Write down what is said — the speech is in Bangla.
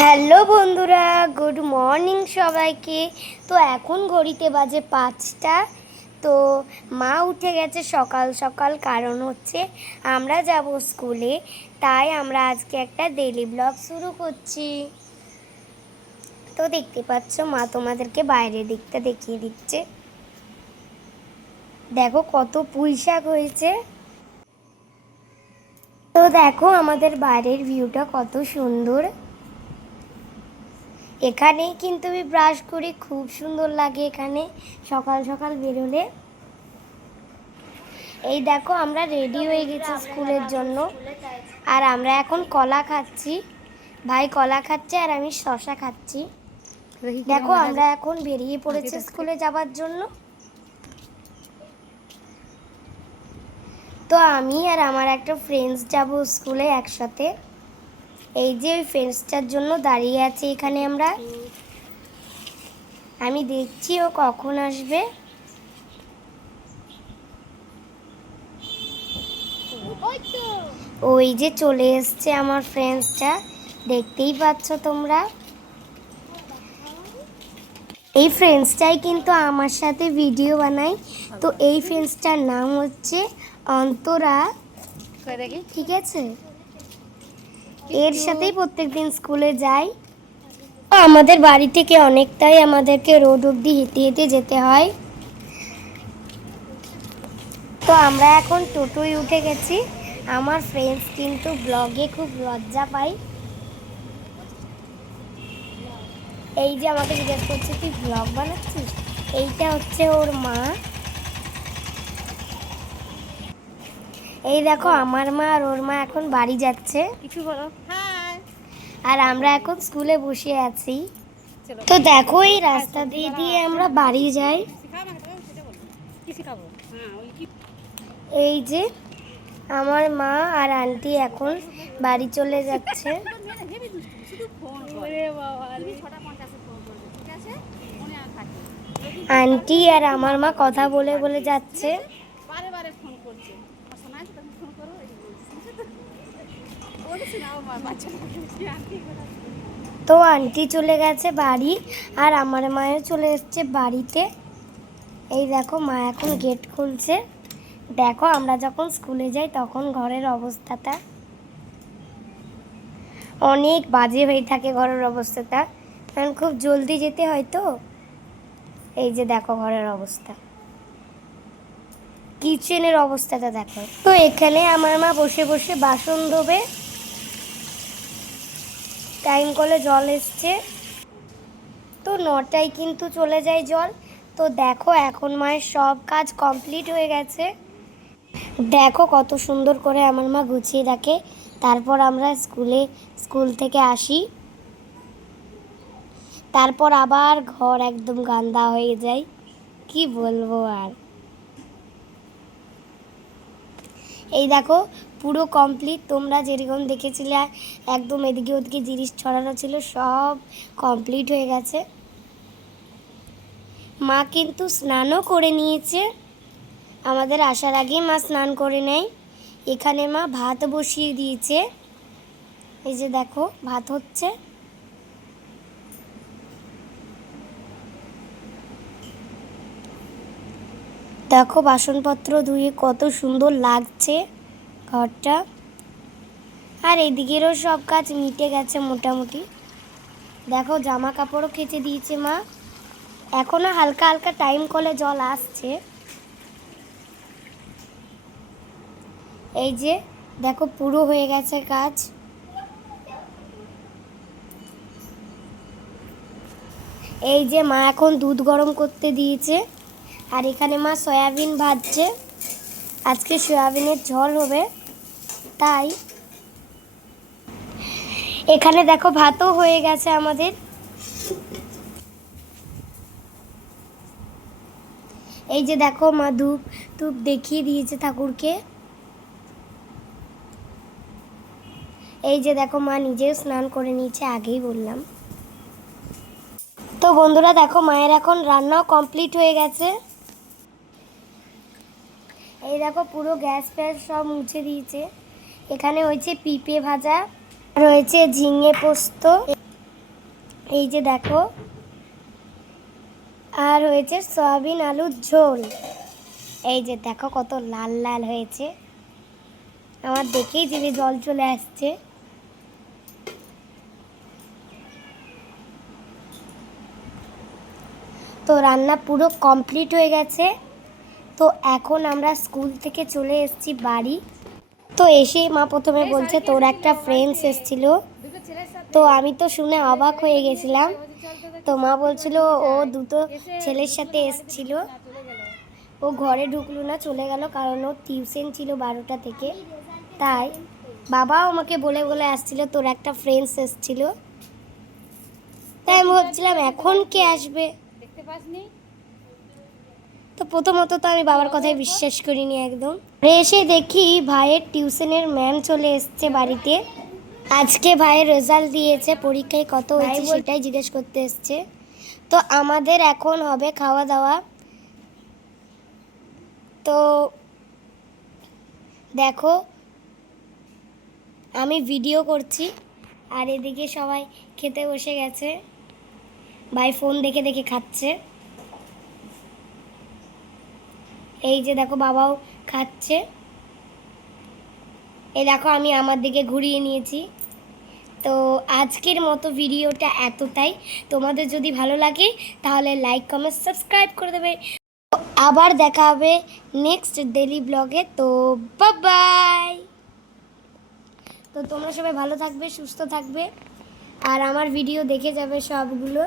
হ্যালো বন্ধুরা, গুড মর্নিং সবাইকে। তো এখন ঘড়িতে বাজে পাঁচটা। তো মা উঠে গেছে সকাল সকাল, কারণ হচ্ছে আমরা যাব স্কুলে। তাই আমরা আজকে একটা ডেলি ব্লগ শুরু করছি। তো দেখতে পাচ্ছ, মা তোমাদেরকে বাইরের দিকটা দেখিয়ে দিচ্ছে। দেখো কত পুঁই শাক হয়েছে। তো দেখো আমাদের বাইরের ভিউটা কত সুন্দর। এখানেই কিন্তু আমি ব্রাশ করি খুব সুন্দর লাগে এখানে সকাল সকাল বেরোলে। এই দেখো আমরা রেডি হয়ে গেছি স্কুলের জন্য। আর আমরা এখন কলা খাচ্ছি। ভাই কলা খাচ্ছে আর আমি শশা খাচ্ছি। দেখো আমরা এখন বেরিয়ে পড়েছি স্কুলে যাবার জন্য। তো আমি আর আমার একটা ফ্রেন্ডস যাব স্কুলে একসাথে। এই যে ওই ফ্রেন্ডসটার জন্য দাঁড়িয়ে আছি এখানে আমরা। আমি দেখছি ও কখন আসবে। ওই যে চলে এসছে আমার ফ্রেন্ডসটা দেখতেই পাচ্ছ তোমরা। এই ফ্রেন্ডসটাই কিন্তু আমার সাথে ভিডিও বানাই তো এই ফ্রেন্ডসটার নাম হচ্ছে অন্তরা। ঠিক আছে? এর সাথেই প্রত্যেকদিন স্কুলে যাই। আমাদের বাড়ি থেকে অনেকটাই আমাদেরকে রোড অবধি হেঁটে হেঁটে যেতে হয়। তো আমরা এখন টোটোয় উঠে গেছি। আমার ফ্রেন্ডস কিন্তু ব্লগে খুব লজ্জা পাই এই যে আমাকে জিজ্ঞেস করছে তুই ব্লগ বানাচ্ছিস? এইটা হচ্ছে ওর মা। এই দেখো আমার মা আর ওর মা এখন বাড়ি যাচ্ছে। কিছু বলো। আর আমরা এখন স্কুলে বসে আছি। তো দেখো এই রাস্তা দিয়ে দিয়ে আমরা বাড়ি যাই। হ্যাঁ এই যে আমার মা আর আন্টি এখন বাড়ি চলে যাচ্ছে। আন্টি আর আমার মা কথা বলে বলে যাচ্ছে বারে বারে ফোন করছে আমার শোনা আছে তুমি ফোন করো এই বলছি বলছি না আমার বাচ্চা কি আন্টি কথা তো আন্টি চলে গেছে বাড়ি আর আমার মাও চলে এসছে বাড়িতে। এই দেখো মা এখন গেট খুলছে। দেখো আমরা যখন স্কুলে যাই তখন ঘরের অবস্থাটা। অনেক বাজে হয়ে থাকে ঘরের অবস্থাটা। কারণ খুব জলদি যেতে হয় তো। এই যে দেখো ঘরের অবস্থা। কিচেনের অবস্থাটা দেখো। তো এখানে আমার মা বসে বসে বাসন ধোবে। টাইম কলে জল এসছে। তো নটায় কিন্তু চলে যায় জল। তো দেখো এখন মায়ের সব কাজ কমপ্লিট হয়ে গেছে। দেখো কত সুন্দর করে আমার মা গুছিয়ে রাখে। তারপর আমরা স্কুলে, স্কুল থেকে আসি। তারপর আবার ঘর একদম গান্দা হয়ে যায়। কি বলব আর? এই দেখো, পুরো কমপ্লিট তোমরা যেরকম দেখেছিলে, একদম এদিকে ওদিকে জিনিস ছড়ানো ছিল, সব কমপ্লিট হয়ে গেছে। মা কিন্তু স্নানও করে নিয়েছে। আমাদের আসার আগেই মা স্নান করে নেয়। এখানে মা ভাত বসিয়ে দিয়েছে। এই যে দেখো, ভাত হচ্ছে। দেখো বাসনপত্র ধুয়ে কত সুন্দর লাগছে ঘরটা। আর এদিকেরও সব কাজ মিটে গেছে মোটামুটি। দেখো জামা কাপড়ও খেচে দিয়েছে মা। এখনও হালকা হালকা টাইম কলে জল আসছে। এই যে, দেখো পুরো হয়ে গেছে কাজ। এই যে মা এখন দুধ গরম করতে দিয়েছে। আর এখানে মা সয়াবিন ভাজছে। আজকে সয়াবিনের ঝোল হবে, তাই এখানে দেখো ভাতও হয়ে গেছে আমাদের। এই যে দেখো মা ধূপ ধূপ দেখিয়ে দিয়েছে ঠাকুরকে। এই যে দেখো মা নিজেও স্নান করে নিয়েছে, আগেই বললাম। তো বন্ধুরা দেখো মায়ের এখন রান্নাও কমপ্লিট হয়ে গেছে। এই দেখো পুরো গ্যাস ফ্যাস সব মুছে দিয়েছে। এখানে হয়েছে পিঁপে ভাজা রয়েছে ঝিঙে পোস্ত। এই যে দেখো, আর হয়েছে সয়াবিন আলুর ঝোল। এই যে দেখো কত লাল লাল হয়েছে। আমার দেখেই জিভে জল চলে আসছে। তো রান্না পুরো কমপ্লিট হয়ে গেছে। তো এখন আমরা স্কুল থেকে চলে এসেছি বাড়ি। তো এসেই মা প্রথমে বলছে তোর একটা ফ্রেন্ডস এসেছিল। তো আমি তো শুনে অবাক হয়ে গেছিলাম। তো মা বলছিল ও দুটো ছেলের সাথে এসছিল। ও ঘরে ঢুকলো না চলে গেল কারণ ওর টিউশন ছিল বারোটা থেকে। তাই বাবাও আমাকে বলে বলে আসছিল তোর একটা ফ্রেন্ডস এসছিল। তাই আমি ভাবছিলাম এখন কে আসবে? দেখতে পাসনি তো প্রথমত তো আমি বাবার কথায় বিশ্বাস করিনি একদম। এসে দেখি ভাইয়ের টিউশনের ম্যাম চলে এসছে বাড়িতে। আজকে ভাইয়ের রেজাল্ট দিয়েছে পরীক্ষায় কত হয়েছে সেটাই জিজ্ঞেস করতে এসছে। তো আমাদের এখন হবে খাওয়া দাওয়া। তো দেখো আমি ভিডিও করছি আর এদিকে সবাই খেতে বসে গেছে। ভাই ফোন দেখে দেখে খাচ্ছে। এই যে দেখো বাবাও খাচ্ছে। এই দেখো আমি আমার দিকে ঘুরিয়ে নিয়েছি। তো আজকের মতো ভিডিওটা এতটাই। তোমাদের যদি ভালো লাগে তাহলে লাইক কমেন্ট সাবস্ক্রাইব করে দেবে। তো আবার দেখা হবে নেক্সট ডেলি ব্লগে তো বাই তো তোমরা সবাই ভালো থাকবে, সুস্থ থাকবে। আর আমার ভিডিও দেখে যাবে সবগুলো।